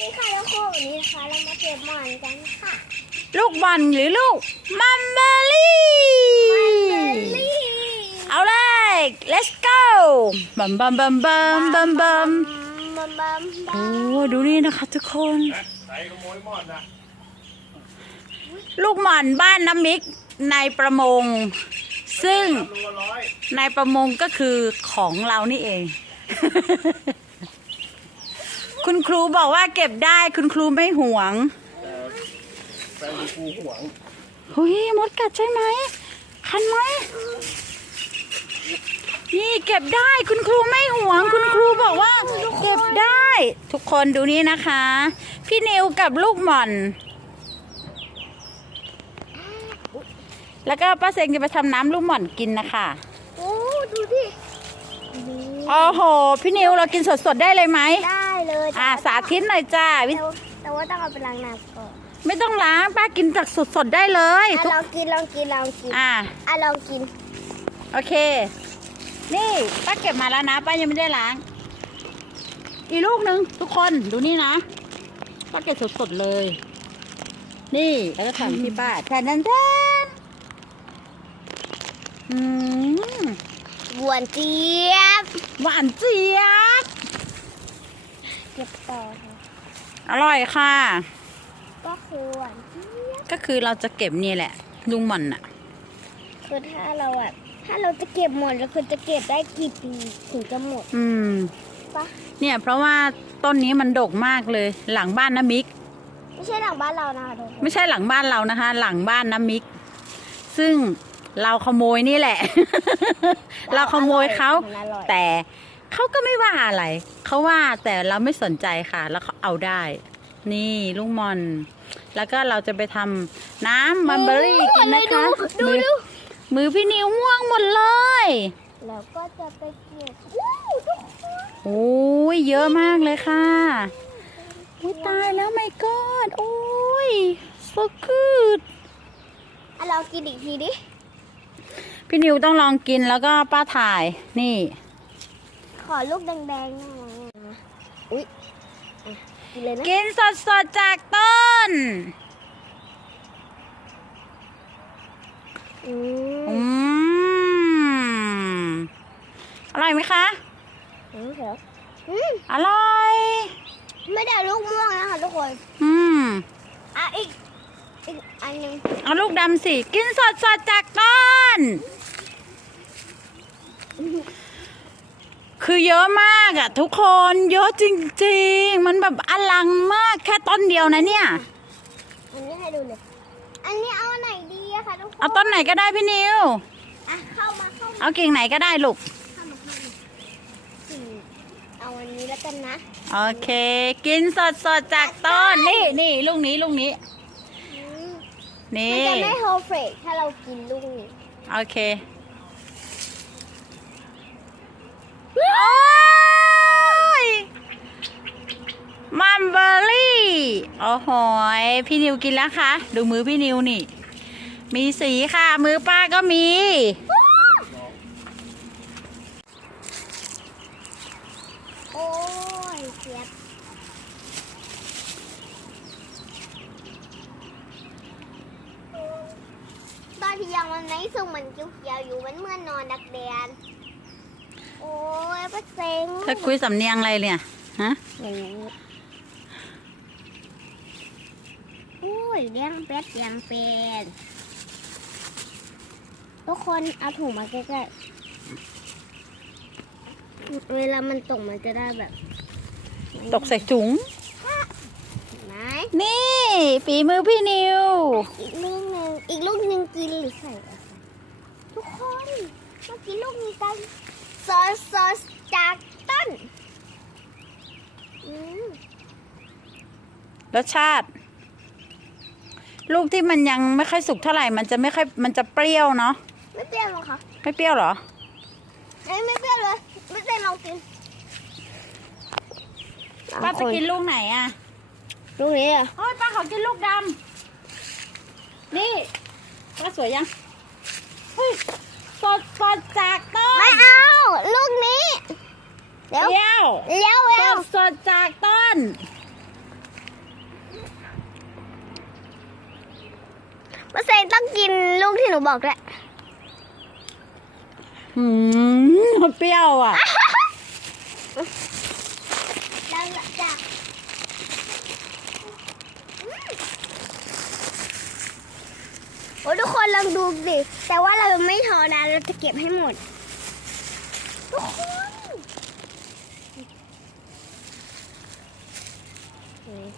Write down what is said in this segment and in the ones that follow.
นี่ค่ะทุกคนวันนี้นะคะเรามาเก็บหมอนกันค่ะลูกบอลหรือลูกมัมเบอรี่ลี่เอาเลย let's go บัมบัมบัมบัมบัมบัมบัมบัมบัโอ้มดูนี่นะคะทุกคน ใส่ขโมยหมอดนะลูกหม่อนบ้านน้ำมิกในประมง ซึ่งสามโลร้อยในประมงก็คือของเรานี่เอง คุณครูบอกว่าเก็บได้คุณครูไม่หวงแฟนคุณครูหวงเฮ้ยมดกัดใช่ไหมคันไหมนี่เก็บได้คุณครูไม่หวง คุณครูบอกว่า เก็บได้ ทุกคนดูนี่นะคะ พี่นิวกับลูกหม่อน แล้วก็ป้าเซงจะไปทำน้ำลูกหม่อนกินนะคะโอ้ดูดิดูโอ้โห พี่นิวเรากินสดๆได้เลยไหมได้ เลยอ่าสาธิตหน่อยจ้าวิแต่ว่าแต่ว่าต้องเอาไปล้างน้ำก่อนไม่ต้องล้างป้ากินจากสดๆได้เลยอะทุกลองกินลองกินลองกินอ่า อะลองกินโอเค นี่ป้าเก็บมาแล้วนะป้ายังไม่ได้ล้าง อีกลูกหนึ่งทุกคนดูนี่นะป้าเก็บสดๆเลย นี่แล้วก็ทำที่ป้าแทนแทนแทนอืมหวานเจี๊ยบ หวานเจี๊ยบ เก็บต่อค่ะอร่อยค่ะ ก็คือหวานเจี๊ยบก็คือเราจะเก็บนี่แหละ ลุงหม่อนอะคือถ้าเราแบบถ้าเราจะเก็บหมดเราคือจะเก็บได้กี่ปีถึงจะหมดอืม ปะเนี่ยเพราะว่าต้นนี้มันดกมากเลย หลังบ้านน้ามิก ไม่ใช่หลังบ้านเรานะคะทุกคนไม่ใช่หลังบ้านเรานะคะ หลังบ้านน้ำมิก ซึ่งเราขโมยนี่แหละ เราขโมยเขามันอร่อยแต่ เขาก็ไม่ว่าอะไร เขาว่าแต่เราไม่สนใจค่ะ แล้วเขาเอาได้ นี่ลุงมอน แล้วก็เราจะไปทำน้ำมันเบอรี่กินนะคะดูมือดูมือพี่นิวม่วงหมดเลย แล้วก็จะไปเก็บอู้ทุกคนโอ้ยเยอะมากเลยค่ะอุ้ยตายแล้วไม่กอดโอ้ย so good อะเรากินอีกทีดิ พี่นิวต้องลองกินแล้วก็ป้าถ่ายนี่ข อลูกแดงๆหน่อยนะอุ้ยอะกินเลยนะกินสดสดๆจากต้น อือืมมอร่อยไหมคะ อืมเดี๋ยวอืมอร่อย ไม่ได้เอาลูกม่วงนะคะทุกคนอืม อะอีกอีกอันหนึงเอาลูกดำสิ กินสดสดๆจากต้น คือเยอะมากอะทุกคนเยอะจริงๆ มันแบบอลังมากแค่ต้นเดียวนะเนี่ย อันนี้ให้ดูเลย อันนี้เอาอันไหนดีอะคะทุกคนเอาต้นไหนก็ได้พี่นิว อะเข้ามาเข้ามาเอากิ่งไหนก็ได้ลูก เข้ามาเข้ามาอืมเอาอันนี้แล้วกันนะโอเค กินสดสดๆจากต้นนี่นี่ลูกนี้ลูกนี้ อืมนี่มันจะไม่โฮเฟรกถ้าเรากินลูกนี้โอเค โอ้ย มัมเบอรี่ โอ้โหยพี่นิวกินแล้วคะ ดูมือพี่นิวนี่ มีสีค่ะ มือป้าก็มี โอ้ยเจ็บตอนที่ยังมันไหนส่งมันเขียวๆอยู่มันเหมื่อนนอนดักแดน โอ้ยป้าเซ็งเธอคุยสำเนียงอะไรเนี่ย ฮะ อย่างนี้โอ้ ยเลี้ยงเป็ดเลี้ยงเป็ดทุกคนเอาถุงมาใกล้ๆเวลามันตกมันจะได้แบบตกใส่ถุง เห็นไหมนี่ฝีมือพี่นิว อีกลูกหนึ่งอีกลูกหนึ่งกินหรือใส่อะไรทุกคนเมากินลูกนี้กันซอสซอสจากต้นอืม รสชาติ ลูกที่มันยังไม่ค่อยสุกเท่าไหร่มันจะไม่ค่อยมันจะเปรี้ยวเนาะไม่เปรี้ยวหรอคะไม่เปรี้ยวเหรอเอ้ยไม่เปรี้ยวเลย ไม่ได้ลองกินป้าจะกินลูกไหนอะลูกนี้อะโอ้ยป้าขอกินลูกดำนี่ป้าสวยยังเฮ้ยสดสดจากต้นไม่เอา ลูกนี้เดี๋ยวเปรี้ยวเลี้ยวสเร็วดสดจากต้น แล้วเซนต้องกินลูกที่หนูบอกด้วยอืมเปรี้ยวอะแล้วจะโอ้ทุกคนลองดูสิ แต่ว่าเราไม่ทอนะเราจะเก็บให้หมด ทุกคน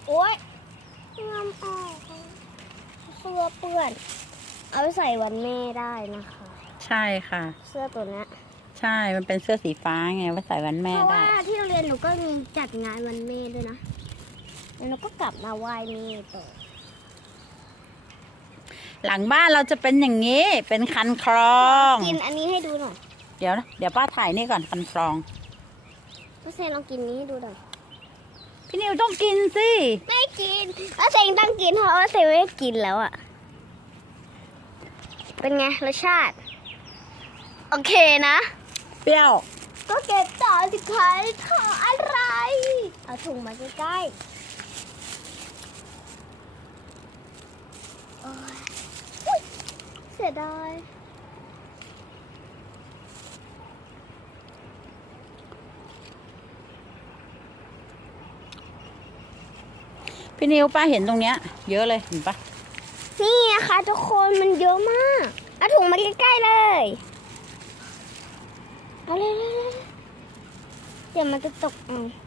โอ๊ยงามออก เสื้อเปื้อน เอาไปใส่วันแม่ได้นะคะ ใช่ค่ะ เสื้อตัวเนี้ยใช่ มันเป็นเสื้อสีฟ้าไงไว้ใส่วันแม่เพราะได้ ว่าที่โรงเรียนหนูก็มีจัดงานวันแม่ด้วยนะแล้วหนูก็กลับมาไหว้แม่ต่อหลังบ้านเราจะเป็นอย่างนี้ เป็นคันคลอง กินอันนี้ให้ดูหน่อยเดี๋ยวนะเดี๋ยวป้าถ่ายนี่ก่อนคันคลองก็เซนลองกินนี้ให้ดูหน่อย พี่นิวต้องกินสิ ไม่กินแล้วเซนต้องกินเพราะว่าเซนไม่ได้กินแล้วอะเป็นไงรสชาติ โอเคนะ เปรี้ยว ก็เก็บต่อสิคะขออะไร เอาถุงมาใกล้ๆโอ๊ยอุ๊ยเสียดาย พี่นิวป้าเห็นตรงเนี้ย เยอะเลยเห็นปะนี่นะคะทุกคนมันเยอะมากเอาถุงมาใกล้ๆเลยเอาเลยเดี๋ยวมันจะตกอะ